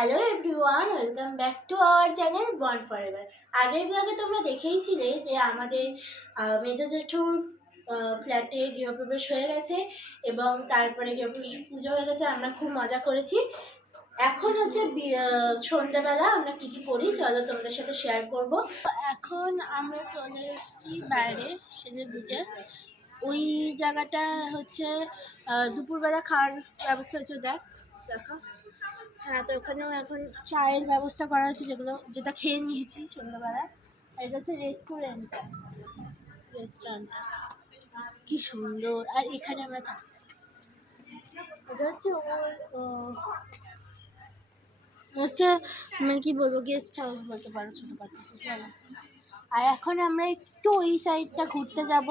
Hello everyone, welcome back to our channel bond forever. আগের ব্লগে তোমরা দেখেইছিলে যে আমাদের মেজো জেঠুর ফ্ল্যাটে গৃহপ্রবেশ হয়ে গেছে এবং তারপরে গৃহপ্রবেশ পুজো হয়ে গেছে। আমরা খুব মজা করেছি। এখন হচ্ছে সন্ধ্যাবেলা আমরা কী কী করি চলো তোমাদের সাথে শেয়ার করব। এখন আমরা চলে এসেছি বাইরে সেজে গুজে। ওই জায়গাটা হচ্ছে দুপুরবেলা খাওয়ার ব্যবস্থা হচ্ছে, দেখা। হ্যাঁ, তো ওখানেও এখন চায়ের ব্যবস্থা করা হয়েছে, যেটা খেয়ে নিয়েছি সন্ধ্যাবেলায়। আর এটা হচ্ছে রেস্টুরেন্টটা কি সুন্দর। আর এখানে আমরা থাকছি, এটা হচ্ছে মানে কি বলবো, গেস্ট হাউস বলতে পারো, ছোটোখাটো। আর এখন আমরা একটু ওই সাইডটা ঘুরতে যাব।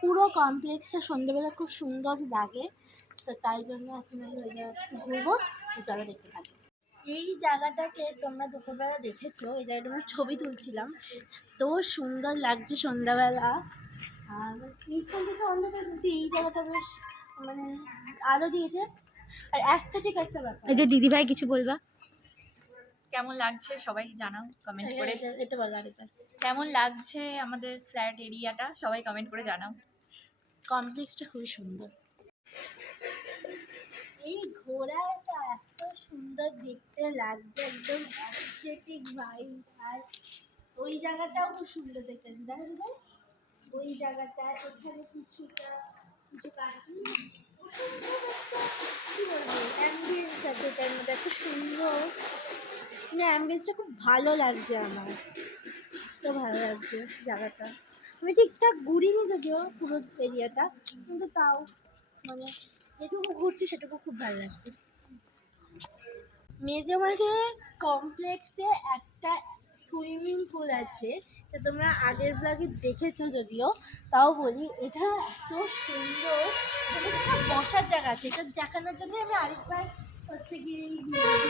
পুরো কমপ্লেক্সটা সন্ধ্যেবেলা খুব সুন্দর লাগে, তো তাই জন্য এখন আমি ওই জায়গাটা ঘুরবো। তো চলো দেখতে থাকি। এই জায়গাটাকে তোমরা দুপুরবেলা দেখেছো, এই জায়গাটা আমরা ছবি তুলছিলাম, তো সুন্দর লাগছে সন্ধ্যাবেলা। আর এইখান থেকে অন্ধকার, কিন্তু এই জায়গাটা বেশ মানে আলো দিয়েছে আর অ্যাস্থেটিক একটা ব্যাপার। এই যে দিদিভাই কিছু বলবা? কেমন লাগছে সবাই জানাও কমেন্ট করে। এতে বলো আরেকবার, কেমন লাগছে আমাদের ফ্ল্যাট এরিয়াটা সবাই কমেন্ট করে জানাও। কমপ্লেক্সটা খুবই সুন্দর। এই ঘোড়াটা এত সুন্দর দেখতে লাগছে, একদম অ্যাস্থেটিক ভাইব। আর ওই জায়গাটাও খুব সুন্দর দেখতে, দেখো দিদি ওই জায়গাটা। এখানে কিছু কাটি কি বলবো, অ্যাম্বিয়েন্স আছে এটার মধ্যে, এত সুন্দর। মানে অ্যাম্বিয়েন্সটা খুব ভালো লাগছে আমার, তো ভালো লাগছে জায়গাটা। আমি ঠিকঠাক ঘুরিনি যদিও পুরো এরিয়াটা, কিন্তু তাও মানে যেটুকু ঘুরছি সেটুকু খুব ভালো লাগছে। মেজো মার্কেট কমপ্লেক্সে একটা সুইমিং পুল আছে, তো তোমরা আগের ব্লগে দেখেছো যদিও, তাও বলি এটা এত সুন্দর। এখানে একটা বসার জায়গা আছে, এটা দেখানোর জন্য আমি আরেকবার হচ্ছে কি বলছি।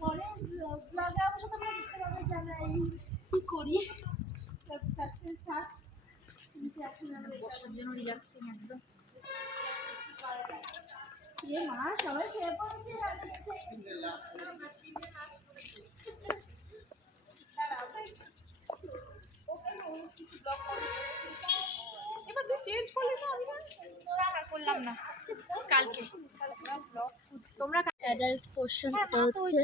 পরে ব্লগে অবশ্য তোমরা দেখতে পাবে যে আমরা এই কী করি। বসার জন্য রিল্যাক্সিং একদম। মা সবাই খেয়ে পড়েছে। এবার তুই চেঞ্জ করলি না? না করলাম না, কালকে। তোমরা অ্যাডাল্ট পোর্শনটা হচ্ছে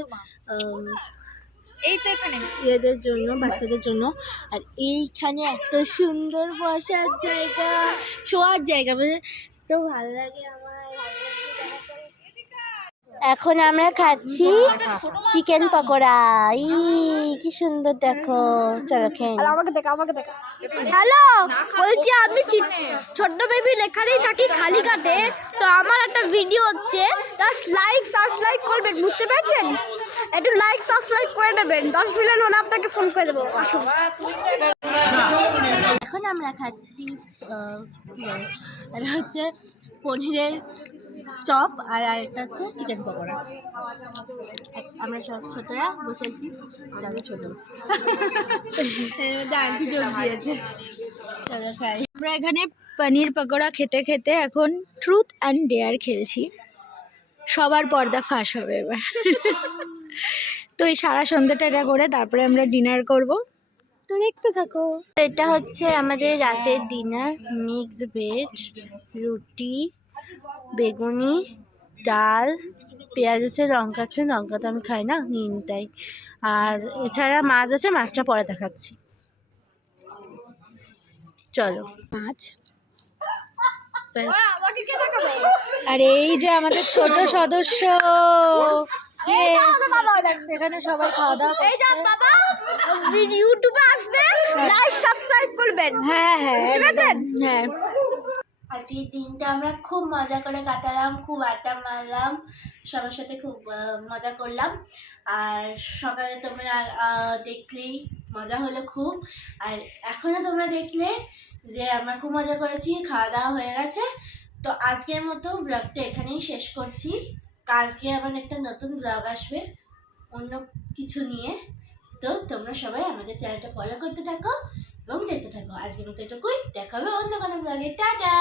এই তো এখানে ইয়েদের জন্য, বাচ্চাদের জন্য। আর এইখানে এত সুন্দর বসার জায়গা, শোয়ার জায়গা, মানে তো ভালো লাগে আমার। এখন আমরা খাচ্ছি চিকেন পকোড়া। কি সুন্দর দেখো, চলো খেয়ে নিই। আমাকে দেখা হ্যালো, বলছি আমি ছোট্ট বেবি লেখারেই থাকি খালি কাটে, তো আমার একটা ভিডিও হচ্ছে, লাইক সাবস্ক্রাইব করবেন, বুঝতে পেরেছেন? একটু লাইক সাবস্ক্রাইব করে নেবেন, 10 মিলিয়ন হলে আপনাকে ফোন করে দেবো। আসুন। এখন আমরা খাচ্ছি কী বলে, এটা হচ্ছে পনিরের চপ, আর আরেকটা হচ্ছে চিকেন পকোড়া। আমরা সব ছোটরা বসেছি, আমি ছোট আন্টি যোগ দিয়েছে। চলো খাই। আমরা এখানে পনির পকোড়া খেতে খেতে এখন ট্রুথ অ্যান্ড ডেয়ার খেলছি। সবার পর্দা ফাঁস হবে এবার। তো এই সারা সন্ধ্যাটা এটা করে তারপরে আমরা ডিনার করব, তো দেখতে থাকো। এটা হচ্ছে আমাদের রাতের ডিনার, মিক্স ভেজ, রুটি, বেগুনি, ডাল, পেঁয়াজ আছে, লঙ্কা আছে, লঙ্কা তো আমি খাই না, নিন তাই। আর এছাড়া মাছ আছে, মাছটা পরে দেখাচ্ছি। চলো মাছ। ব্যাস। আর এই যে আমাদের ছোট সদস্য, এখানে সবাই খাওয়া দাওয়া করছে। ইউটিউবে আসবে, লাইক সাবস্ক্রাইব করবেন। হ্যাঁ হ্যাঁ, বুঝতে পেরেছেন? হ্যাঁ। আজকের দিনটা আমরা খুব মজা করে কাটালাম, খুব আড্ডা মারলাম, সবার সাথে খুব মজা করলাম। আর সকালে তোমরা দেখলেই মজা হলো খুব। আর এখনও তোমরা দেখলে যে আমরা খুব মজা করেছি, খাওয়া দাওয়া হয়ে গেছে। তো আজকের মতো ব্লগটা এখানেই শেষ করছি। কালকে আবার একটা নতুন ব্লগ আসবে অন্য কিছু নিয়ে। তো তোমরা সবাই আমাদের চ্যানেলটা ফলো করতে থাকো এবং দেখতে থাকো। আজকের মতো এটুকুই, দেখা হবে অন্য কোনো ব্লগে। টাটা।